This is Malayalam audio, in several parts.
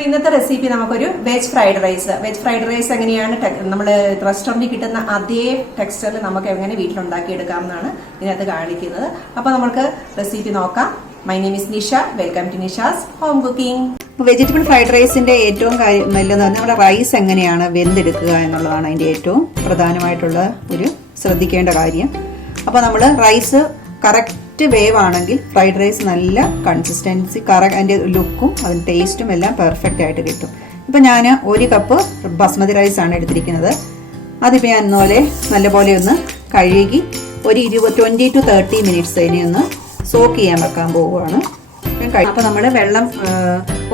അപ്പോൾ ഇന്നത്തെ റെസിപ്പി നമുക്കൊരു വെജ് ഫ്രൈഡ് റൈസ് എങ്ങനെയാണ് നമ്മൾ റെസ്റ്റോറൻറ്റിൽ കിട്ടുന്ന അതേ ടെക്സ്ചറിൽ നമുക്ക് എങ്ങനെ വീട്ടിലുണ്ടാക്കിയെടുക്കാമെന്നാണ് ഇതിനകത്ത് കാണിക്കുന്നത്. അപ്പോൾ നമുക്ക് റെസിപ്പി നോക്കാം. My name is Nisha. Welcome to Nisha's home cooking. Vegetable fried റൈസിന്റെ ഏറ്റവും നല്ലതെന്ന് പറഞ്ഞാൽ നമ്മുടെ റൈസ് എങ്ങനെയാണ് വെന്തെടുക്കുക എന്നുള്ളതാണ് അതിന്റെ ഏറ്റവും പ്രധാനമായിട്ടുള്ള ഒരു ശ്രദ്ധിക്കേണ്ട കാര്യം. അപ്പോൾ നമ്മൾ റൈസ് കറക്റ്റ് വേവ് ആണെങ്കിൽ ഫ്രൈഡ് റൈസ് നല്ല കൺസിസ്റ്റൻസി അതിന്റെ ലുക്കും അതിന്റെ ടേസ്റ്റും എല്ലാം പെർഫെക്റ്റ് ആയിട്ട് കിട്ടും. ഇപ്പം ഞാൻ 1 കപ്പ് ബസ്മതി റൈസ് ആണ് എടുത്തിരിക്കുന്നത്. അതിപ്പോൾ ഞാൻ ഇന്നുപോലെ നല്ലപോലെ ഒന്ന് കഴുകി ഒരു 20 to 30 മിനിറ്റ്സ് അതിനെ ഒന്ന് സോക്ക് ചെയ്യാൻ വെക്കാൻ പോവുകയാണ്. അപ്പോൾ നമ്മൾ വെള്ളം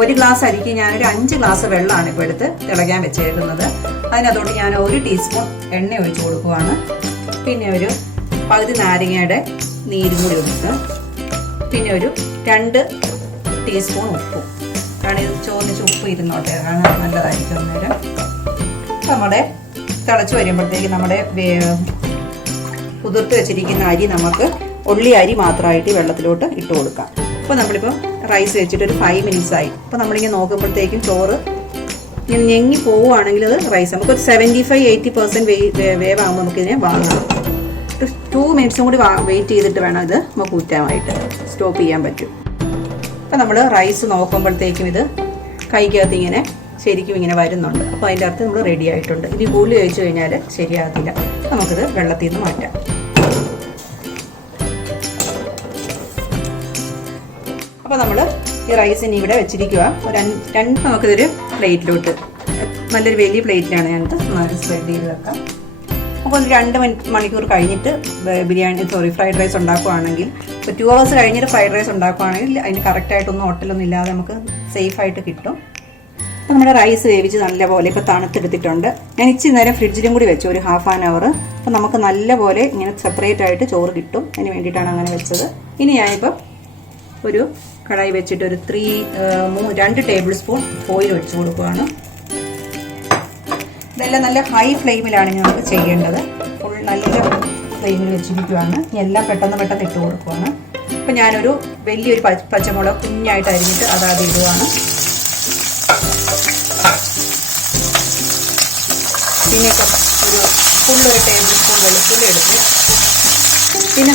1 ഗ്ലാസ് അരിക്ക് ഞാനൊരു 5 ഗ്ലാസ് വെള്ളമാണ് ഇപ്പോൾ എടുത്ത് തിളയ്ക്കാൻ വെച്ചേക്കുന്നത്. അതിനകത്തോട്ട് ഞാൻ 1 ടീസ്പൂൺ എണ്ണ ഒഴിച്ചു കൊടുക്കുകയാണ്. പിന്നെ ഒരു പകുതി നാരങ്ങയുടെ നീരും കൂടി ഒഴിക്കുക. പിന്നെ ഒരു 2 ടീസ്പൂൺ ഉപ്പും. കാരണം ഇത് ചോദിച്ച് ഉപ്പ് ഇരുന്നോട്ടെ, കാരണം നല്ലതായിരിക്കും അന്നേരം. നമ്മുടെ തിളച്ച് വരുമ്പോഴത്തേക്ക് നമ്മുടെ കുതിർത്ത് വെച്ചിരിക്കുന്ന അരി നമുക്ക് ഉള്ളി അരി മാത്രമായിട്ട് വെള്ളത്തിലോട്ട് ഇട്ട് കൊടുക്കാം. അപ്പോൾ നമ്മളിപ്പോൾ റൈസ് വെച്ചിട്ട് ഒരു 5 മിനിറ്റ്സ് ആയി. അപ്പോൾ നമ്മളിങ്ങനെ നോക്കുമ്പോഴത്തേക്കും ചോറ് ഇങ്ങനെ ഞെങ്ങി പോവുകയാണെങ്കിൽ അത് റൈസ് നമുക്കൊരു 75-80% വേവാകുമ്പോൾ നമുക്കിതിനെ വാങ്ങാം. ഒരു 2 മിനിറ്റ്സും കൂടി വെയിറ്റ് ചെയ്തിട്ട് വേണം ഇത് നമുക്ക് ഊറ്റാനായിട്ട് സ്റ്റോപ്പ് ചെയ്യാൻ പറ്റും. അപ്പം നമ്മൾ റൈസ് നോക്കുമ്പോഴത്തേക്കും ഇത് കൈക്കകത്ത് ഇങ്ങനെ ശരിക്കും ഇങ്ങനെ വരുന്നുണ്ട്. അപ്പോൾ അതിൻ്റെ അർത്ഥം നമ്മൾ റെഡി ആയിട്ടുണ്ട്. ഇനി കൂടുതൽ കഴിച്ചു കഴിഞ്ഞാൽ ശരിയാകത്തില്ല. നമുക്കിത് വെള്ളത്തിൽ നിന്ന് മാറ്റാം. അപ്പോൾ നമ്മൾ ഈ റൈസിന് ഇവിടെ വെച്ചിരിക്കുക. രണ്ട് നമുക്കിതൊരു പ്ലേറ്റിലോട്ട്, നല്ലൊരു വലിയ പ്ലേറ്റിലാണ് ഞാനിത് സ്പ്രെഡ് ചെയ്ത് വെക്കാം. അപ്പോൾ ഒരു 2 മണിക്കൂർ കഴിഞ്ഞിട്ട് ഫ്രൈഡ് റൈസ് ഉണ്ടാക്കുകയാണെങ്കിൽ, ഇപ്പോൾ 2 hours കഴിഞ്ഞിട്ട് ഫ്രൈഡ് റൈസ് ഉണ്ടാക്കുകയാണെങ്കിൽ അതിന് കറക്റ്റായിട്ടൊന്നും ഒട്ടലൊന്നും ഇല്ലാതെ നമുക്ക് സേഫായിട്ട് കിട്ടും. അപ്പോൾ നമ്മുടെ റൈസ് വേവിച്ച് നല്ലപോലെ ഇപ്പോൾ തണുത്തെടുത്തിട്ടുണ്ട്. ഞാൻ ഇച്ചിരി നേരം ഫ്രിഡ്ജിലും കൂടി വെച്ചു, ഒരു ഹാഫ് ആൻ അവർ. അപ്പോൾ നമുക്ക് നല്ലപോലെ ഇങ്ങനെ സെപ്പറേറ്റ് ആയിട്ട് ചോറ് കിട്ടും. അതിന് വേണ്ടിയിട്ടാണ് അങ്ങനെ വെച്ചത്. ഇനി ഞാനിപ്പോൾ ഒരു കടായി വെച്ചിട്ട് ഒരു 2 ടേബിൾ സ്പൂൺ ഓയിൽ ഒഴിച്ച് കൊടുക്കുകയാണ്. ഇതെല്ലാം നല്ല ഹൈ ഫ്ലെയിമിലാണ് നമുക്ക് ചെയ്യേണ്ടത്. ഫുൾ നല്ല ഫ്ലെയിമിൽ വെച്ചിരിക്കുകയാണ്. എല്ലാം പെട്ടെന്ന് ഇട്ട് കൊടുക്കുകയാണ്. അപ്പം ഞാനൊരു വലിയൊരു പച്ചമുളക് കുഞ്ഞായിട്ട് അരിഞ്ഞിട്ട് അതാത് ഇടുകയാണ്. പിന്നെ ഒരു ടേബിൾ സ്പൂൺ വെളുത്തുള്ളി എടുത്തു. പിന്നെ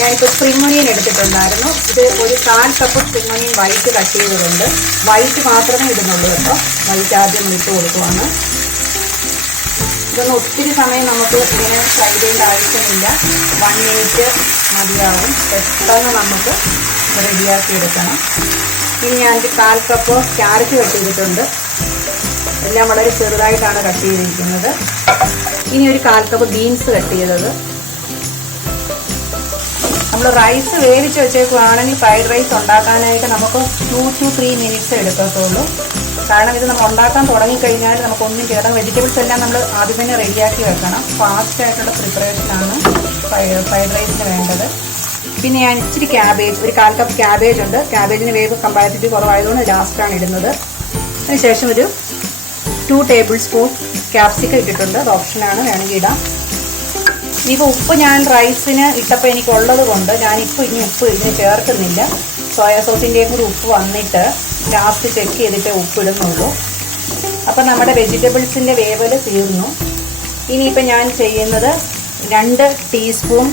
ഞാനിപ്പോൾ സ്പ്രിംഗ് ഒനിയൻ എടുത്തിട്ടുണ്ടായിരുന്നു. ഇത് ഒരു 1/4 cup spring onion white cut ചെയ്തതുണ്ട്. വൈറ്റ് മാത്രമേ ഇടുന്നുള്ളൂ കേട്ടോ. വൈറ്റ് ആദ്യം ഇട്ട് കൊടുക്കുവാണ്. ഇതൊന്നും ഒത്തിരി സമയം നമുക്ക് ഇങ്ങനെ ഫ്രൈ ചെയ്യേണ്ട ആവശ്യമില്ല. 1 മിനിറ്റ് മതിയാവും. പെട്ടെന്ന് നമുക്ക് റെഡിയാക്കി എടുക്കണം. ഇനി ഞാനൊരു 1/4 കപ്പ് ക്യാരറ്റ് കട്ട് ചെയ്തിട്ടുണ്ട്. എല്ലാം വളരെ ചെറുതായിട്ടാണ് കട്ട് ചെയ്തിരിക്കുന്നത്. ഇനി ഒരു 1/4 കപ്പ് ബീൻസ് കട്ട് ചെയ്തത്. നമ്മൾ റൈസ് വേവിച്ച് വെച്ചേക്കുകയാണെങ്കിൽ ഫ്രൈഡ് റൈസ് ഉണ്ടാക്കാനായിട്ട് നമുക്ക് 2 to 3 മിനിറ്റ്സ് എടുക്കത്തുള്ളൂ. കാരണം ഇത് നമ്മൾ ഉണ്ടാക്കാൻ തുടങ്ങിക്കഴിഞ്ഞാൽ നമുക്കൊന്നും ചെയ്യണം. വെജിറ്റബിൾസ് എല്ലാം നമ്മൾ ആദ്യം തന്നെ റെഡിയാക്കി വെക്കണം. ഫാസ്റ്റായിട്ടുള്ള പ്രിപ്പറേഷനാണ് ഫ്രൈഡ് റൈസിന് വേണ്ടത്. പിന്നെ ഞാൻ ഇച്ചിരി ക്യാബേജ്, ഒരു 1/4 കപ്പ് ക്യാബേജ് ഉണ്ട്. ക്യാബേജിന് വേവ് കമ്പാരിറ്റീവ് കുറവായതുകൊണ്ട് ലാസ്റ്റാണ് ഇടുന്നത്. അതിനുശേഷം ഒരു 2 ടേബിൾ സ്പൂൺ ക്യാപ്സിക്കം ഇട്ടിട്ടുണ്ട്. അത് ഓപ്ഷനാണ്, വേണമെങ്കിൽ ഇടാം. ഇനിയിപ്പോൾ ഉപ്പ് ഞാൻ റൈസിന് ഇട്ടപ്പോൾ എനിക്കുള്ളത് കൊണ്ട് ഞാനിപ്പോൾ ഉപ്പ് ഇതിന് ചേർക്കുന്നില്ല. സോയാ സോസിൻ്റെയും കൂടി ഉപ്പ് വന്നിട്ട് ലാസ്റ്റ് ചെക്ക് ചെയ്തിട്ട് ഉപ്പ് ഇടുന്നുള്ളൂ. അപ്പം നമ്മുടെ വെജിറ്റബിൾസിൻ്റെ വേവൽ തീർന്നു. ഇനിയിപ്പോൾ ഞാൻ ചെയ്യുന്നത് 2 ടീസ്പൂൺ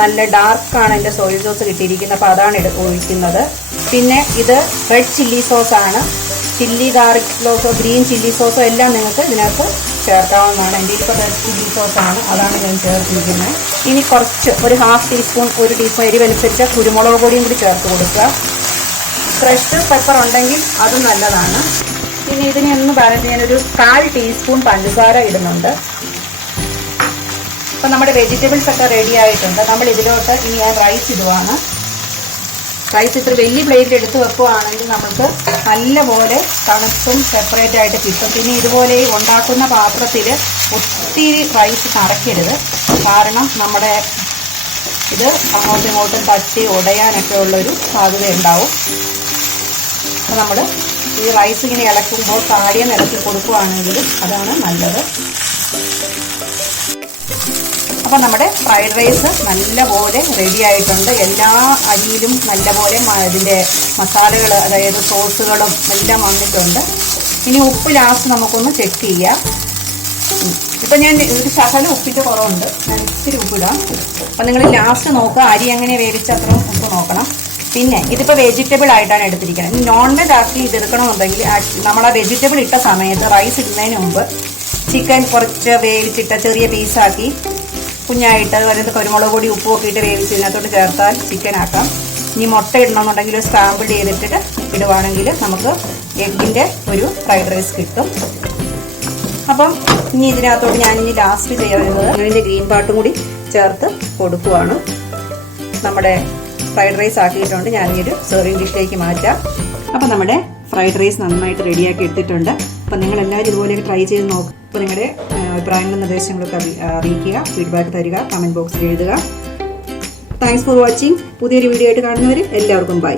നല്ല ഡാർക്കാണ് എൻ്റെ സോയ സോസ് കിട്ടിയിരിക്കുന്നത്. അപ്പോൾ അതാണ് ഒഴിക്കുന്നത്. പിന്നെ ഇത് റെഡ് ചില്ലി സോസാണ്. ചില്ലി ഗാർലിക് സോസോ ഗ്രീൻ ചില്ലി സോസോ എല്ലാം നിങ്ങൾക്ക് ഇതിനകത്ത് ചേർക്കാവുന്നതാണ്. എൻ്റെ ഇപ്പോൾ റെഡ് ചില്ലി സോസാണ്, അതാണ് ഞാൻ ചേർത്തിരിക്കുന്നത്. ഇനി കുറച്ച് ഒരു 1/2 ടീസ്പൂൺ, 1 ടീസ്പൂൺ എരിവനുസരിച്ച് കുരുമുളക് പൊടിയും കൂടി ചേർത്ത് കൊടുക്കുക. ഫ്രഷ് പെപ്പർ ഉണ്ടെങ്കിൽ അതും നല്ലതാണ്. പിന്നെ ഇതിനെ ഒന്ന് ബാലൻസ് ചെയ്യാനൊരു 1/4 ടീസ്പൂൺ പഞ്ചസാര ഇടുന്നുണ്ട്. അപ്പം നമ്മുടെ വെജിറ്റബിൾസ് ഒക്കെ റെഡി ആയിട്ടുണ്ട്. നമ്മൾ ഇതിലോട്ട് ഇനി ഞാൻ റൈസ് ഇടുവാണ്. റൈസ് ഇത്ര വലിയ പ്ലേറ്റിൽ എടുത്ത് വെക്കുകയാണെങ്കിൽ നമുക്ക് നല്ലപോലെ തണുത്തും സെപ്പറേറ്റ് ആയിട്ട് കിട്ടും. പിന്നെ ഇതുപോലെ ഉണ്ടാക്കുന്ന പാത്രത്തിൽ ഒത്തിരി റൈസ് നിറയ്ക്കരുത്. കാരണം നമ്മുടെ ഇത് അങ്ങോട്ടും ഇങ്ങോട്ടും തട്ടി ഉടയാനൊക്കെ ഉള്ളൊരു സാധ്യത ഉണ്ടാവും. അപ്പോൾ നമ്മൾ ഈ റൈസ് ഇങ്ങനെ ഇളക്കുമ്പോൾ താടിയെ നിരത്തി കൊടുക്കുകയാണെങ്കിൽ അതാണ് നല്ലത്. അപ്പോൾ നമ്മുടെ ഫ്രൈഡ് റൈസ് നല്ലപോലെ റെഡി ആയിട്ടുണ്ട്. എല്ലാ അരിയിലും നല്ലപോലെ ഇതിൻ്റെ മസാലകൾ, അതായത് സോസുകളും എല്ലാം വന്നിട്ടുണ്ട്. ഇനി ഉപ്പ് ലാസ്റ്റ് നമുക്കൊന്ന് ചെക്ക് ചെയ്യാം. ഇപ്പം ഞാൻ ഒരു ശകലം ഉപ്പിൻ്റെ കുറവുണ്ട്, ഞാൻ ഇച്ചിരി ഉപ്പിടാം. അപ്പം നിങ്ങൾ ലാസ്റ്റ് നോക്കുക, അരി എങ്ങനെ വേവിച്ച അത്രയും ഉപ്പ് നോക്കണം. പിന്നെ ഇതിപ്പോൾ വെജിറ്റബിൾ ആയിട്ടാണ് എടുത്തിരിക്കുന്നത്. നോൺ വെജ് ആക്കി ഇതെടുക്കണമെന്നുണ്ടെങ്കിൽ നമ്മൾ ആ വെജിറ്റബിൾ ഇട്ട സമയത്ത് റൈസ് ഇടുന്നതിന് മുമ്പ് ചിക്കൻ കുറച്ച് വേവിച്ചിട്ട് ചെറിയ പീസാക്കി കുഞ്ഞായിട്ട് അതിനകത്ത് കുരുമുളക് പൊടി ഉപ്പും ഒക്കെ ഇട്ട് വേവിച്ച് ഇതിനകത്തോട്ട് ചേർത്താൽ ചിക്കൻ ആക്കാം. ഇനി മുട്ട ഇടണമെന്നുണ്ടെങ്കിൽ സ്ക്രാമ്പിൾ ചെയ്തിട്ട് ഇടുവാണെങ്കിൽ നമുക്ക് എഗ്ഗിൻ്റെ ഒരു ഫ്രൈഡ് റൈസ് കിട്ടും. അപ്പം ഇനി ഇതിനകത്തോട്ട് ഞാനിനി ലാസ്റ്റ് ചെയ്യുന്നത് ഇതിൻ്റെ ഗ്രീൻ പാർട്ടും കൂടി ചേർത്ത് കൊടുക്കുവാണ്. നമ്മുടെ ഫ്രൈഡ് റൈസ് ആക്കിയിട്ടുണ്ട്. ഞാനൊരു സെർവിങ് ഡിഷിലേക്ക് മാറ്റാം. അപ്പം നമ്മുടെ ഫ്രൈഡ് റൈസ് നന്നായിട്ട് റെഡിയാക്കി എടുത്തിട്ടുണ്ട്. അപ്പം നിങ്ങളെല്ലാവരും ഇതുപോലെയൊക്കെ ട്രൈ ചെയ്ത് നോക്കുക. അപ്പോൾ നിങ്ങളുടെ അഭിപ്രായങ്ങളും നിർദ്ദേശങ്ങളൊക്കെ അറിയിക്കുക, ഫീഡ്ബാക്ക് തരിക, കമൻറ്റ് ബോക്സിൽ എഴുതുക. Thanks for watching. പുതിയൊരു വീഡിയോ ആയിട്ട് കാണുന്നവർ എല്ലാവർക്കും ബൈ.